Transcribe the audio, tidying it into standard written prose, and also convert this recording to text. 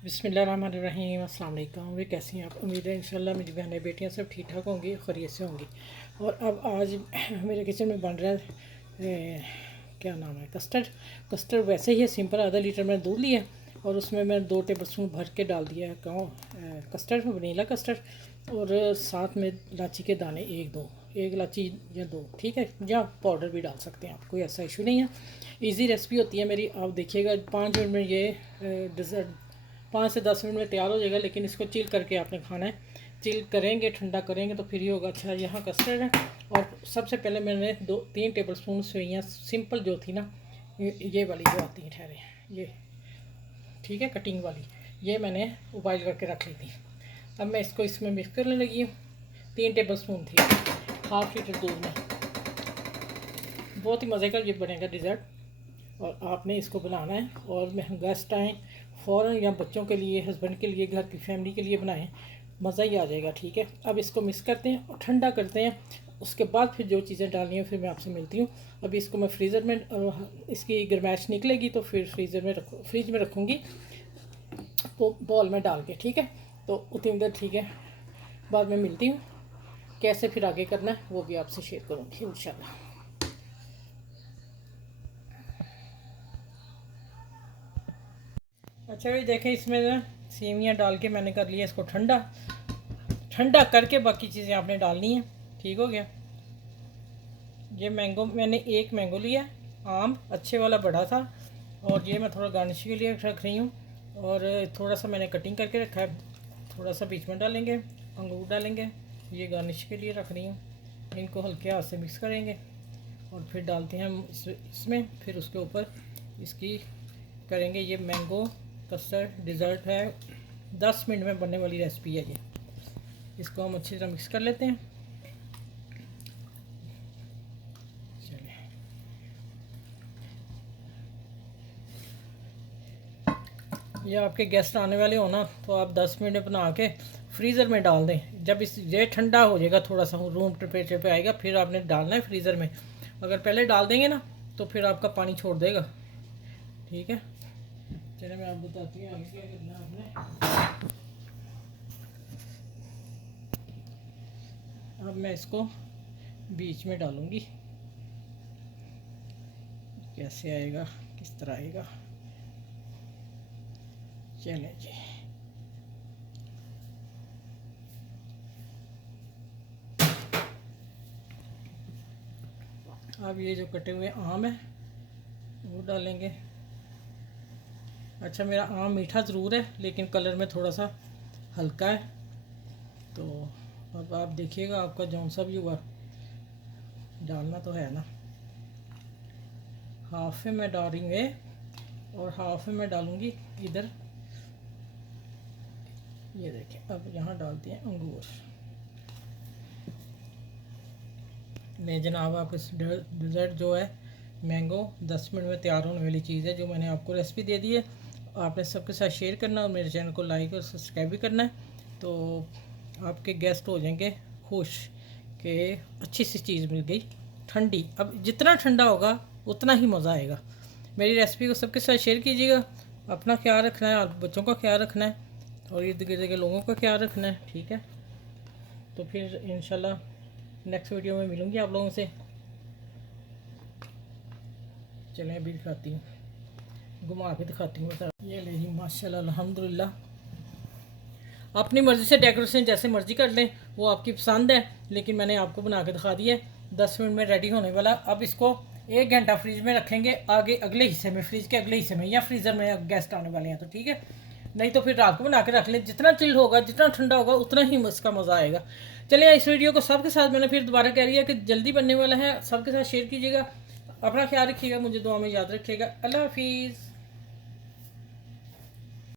बिस्मिल्लाहिर्रहमानिर्रहीम। अस्सलाम वालेकुम। वे कैसी हैं आप? उम्मीद है इंशाल्लाह मेरी बहनें बेटियां सब ठीक ठाक होंगी, खैरियत से होंगी। और अब आज मेरे किचन में बन रहा है क्या नाम है, कस्टर्ड। कस्टर्ड वैसे ही है सिंपल। आधा लीटर मैंने दूध लिया और उसमें मैं 2 टेबल स्पून भर के डाल दिया है कस्टर्ड, वनीला कस्टर्ड। और साथ में इलायची के दाने एक इलायची या 2, ठीक है, या पाउडर भी डाल सकते हैं आप, कोई ऐसा इशू नहीं है। इजी रेसिपी होती है मेरी, आप देखिएगा 5 मिनट में ये डिज़र्ट 5 से 10 मिनट में तैयार हो जाएगा। लेकिन इसको चिल करके आपने खाना है। चिल करेंगे, ठंडा करेंगे तो फिर ही होगा। अच्छा, यहाँ कस्टर्ड है। और सबसे पहले मैंने 2-3 टेबल स्पून सेवइयाँ सिंपल जो थी ना, ये वाली जो आती है, ठहरे, ये ठीक है, कटिंग वाली, ये मैंने उबाइल करके रख ली थी। अब मैं इसको इसमें मिक्स करने लगी हूँ। 3 टेबल स्पून थी, हाफ लीटर दूध में। बहुत ही मज़े का ये बनेगा डिज़र्ट। और आपने इसको बनाना है। और मैं गेस्ट आएँ फ़ौरन, या बच्चों के लिए, हस्बैंड के लिए, घर की फैमिली के लिए बनाएं, मज़ा ही आ जाएगा। ठीक है, अब इसको मिक्स करते हैं और ठंडा करते हैं। उसके बाद फिर जो चीज़ें डालनी है फिर मैं आपसे मिलती हूँ। अभी इसको मैं फ्रीज़र में, इसकी गर्मैश निकलेगी तो फिर फ्रिज में रखूँगी, वो बॉल में डाल के, ठीक है। तो उतनी देर, ठीक है, बाद में मिलती हूँ। कैसे फिर आगे करना है वो भी आपसे शेयर करूँगी इंशाल्लाह। अच्छा भाई देखें, इसमें ना सेवियाँ डाल के मैंने कर लिया इसको ठंडा। ठंडा करके बाकी चीज़ें आपने डालनी है। ठीक हो गया। ये मैंगो, मैंने एक मैंगो लिया, आम अच्छे वाला बड़ा था। और ये मैं थोड़ा गार्निश के लिए रख रही हूँ। और थोड़ा सा मैंने कटिंग करके रखा है, थोड़ा सा बीच में डालेंगे, अंगूर डालेंगे, ये गार्निश के लिए रख रही हूँ। इनको हल्के हाथ से मिक्स करेंगे और फिर डालते हैं हम इसमें। फिर उसके ऊपर इसकी करेंगे। ये मैंगो कस्टर्ड डिज़र्ट है, 10 मिनट में बनने वाली रेसिपी है ये। इसको हम अच्छी तरह मिक्स कर लेते हैं। चलिए, ये आपके गेस्ट आने वाले हो ना, तो आप 10 मिनट बना के फ्रीज़र में डाल दें। जब ये ठंडा हो जाएगा, थोड़ा सा रूम टेम्परेचर पे आएगा, फिर आपने डालना है फ्रीज़र में। अगर पहले डाल देंगे ना तो फिर आपका पानी छोड़ देगा। ठीक है, चलिए मैं आपको बताती हूँ आगे क्या करना है आपने। अब मैं इसको बीच में डालूँगी। कैसे आएगा, किस तरह आएगा, चलें जी। अब ये जो कटे हुए आम है वो डालेंगे। अच्छा, मेरा आम मीठा ज़रूर है लेकिन कलर में थोड़ा सा हल्का है। तो अब आप देखिएगा, आपका जौन सा भी हुआ डालना तो है ना। हाफ में मैं डाल रही हूँ और हाफ में मैं डालूँगी इधर। ये देखिए, अब यहाँ डालते हैं अंगूर। ले जनाब, आप इस डिज़र्ट जो है मैंगो 10 मिनट में तैयार होने वाली चीज़ है, जो मैंने आपको रेसिपी दे दी है। आपने सबके साथ शेयर करना और मेरे चैनल को लाइक और सब्सक्राइब भी करना है। तो आपके गेस्ट हो जाएंगे खुश कि अच्छी सी चीज़ मिल गई ठंडी। अब जितना ठंडा होगा उतना ही मज़ा आएगा। मेरी रेसिपी को सबके साथ शेयर कीजिएगा। अपना ख्याल रखना है और बच्चों का ख्याल रखना है और इर्द गिर्द के लोगों का ख्याल रखना है। ठीक है, तो फिर इंशाल्लाह नेक्स्ट वीडियो में मिलूँगी आप लोगों से। चलें अभी दिखाती हूँ, घुमा के दिखाती हूँ। ये ले जी, माशाल्लाह अल्हम्दुलिल्लाह। अपनी मर्ज़ी से डेकोरेशन जैसे मर्ज़ी कर लें, वो आपकी पसंद है। लेकिन मैंने आपको बना के दिखा दिया है। 10 मिनट में रेडी होने वाला। अब इसको 1 घंटा फ्रिज में रखेंगे, आगे अगले हिस्से में, फ्रिज के अगले हिस्से में, या फ्रीज़र में गेस्ट आने वाले हैं तो ठीक है। नहीं तो फिर रात को बना के रख लें। जितना चिल होगा, जितना ठंडा होगा, उतना ही इसका मज़ा आएगा। चलिए, इस वीडियो को सबके साथ, मैंने फिर दोबारा कह रही है कि जल्दी बनने वाला है, सबके साथ शेयर कीजिएगा। अपना ख्याल रखिएगा, मुझे दुआ में याद रखिएगा। अल्लाह हाफिज़।